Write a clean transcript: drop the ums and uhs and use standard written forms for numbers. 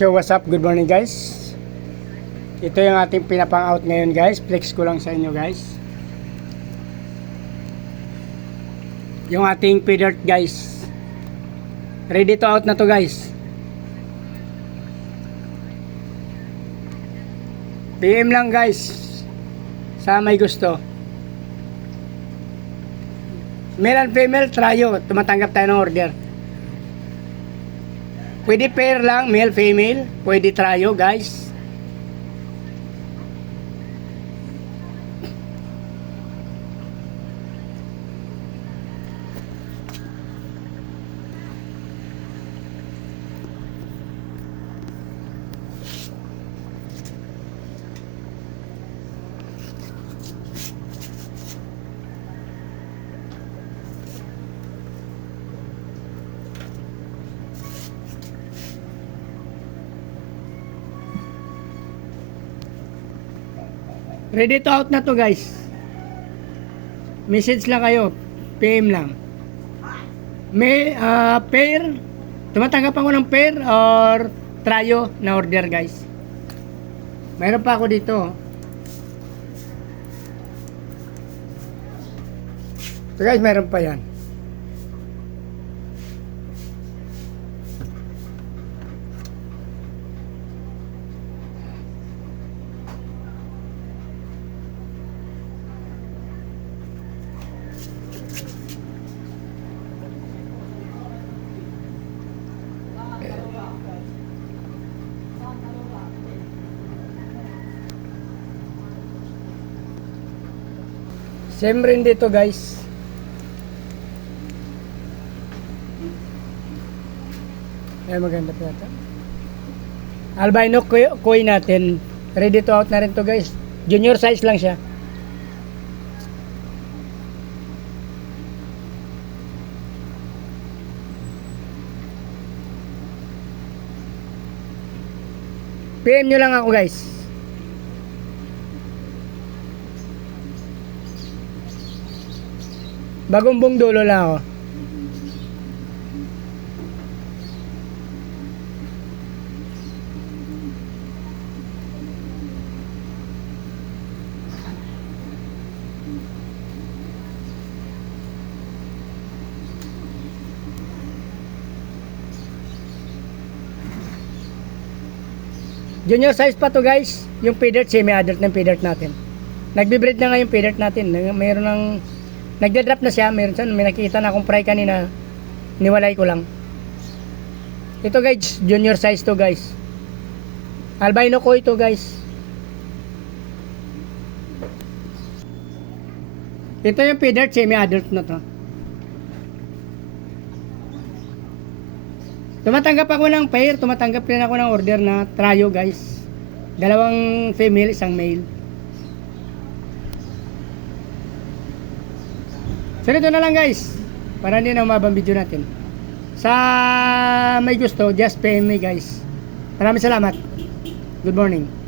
So what's up, good morning guys. Ito yung ating pinapang out ngayon guys. Flex ko lang sa inyo guys. Yung ating feeder guys. Ready to out na to guys. PM lang guys sa may gusto. Male and female tryo, tumatanggap tayo ng order. Pwede pair lang, male, female. Pwede tryo, guys. Ready to out na to guys. Message lang kayo. PM lang. May pair. Tumatanggap ako ng pair or tryo na order guys. Mayroon pa ako dito. So guys, mayroon pa yan. Same rin dito guys. Ay maganda pa yata. Albino koi natin. Ready to out na rin to guys. Junior size lang siya. PM nyo lang ako guys. Bagong buong dulo lang ako. Junior size pa to guys. Yung feeder, semi-adult ng feeder natin. Nagbe-breed na nga yung feeder natin. Mayroon ng nagde-drop na siya, meron siya, may nakita na akong fry kanina, niwalay ko lang. Ito guys, junior size to guys. Albino ko ito guys. Ito yung feeder, semi-adult na to. Tumatanggap ako ng pair, tumatanggap rin ako ng order na tryo guys. Dalawang female, isang male. So ito na lang guys, para hindi na umabang video natin. Sa may gusto, just PM me guys. Maraming salamat. Good morning.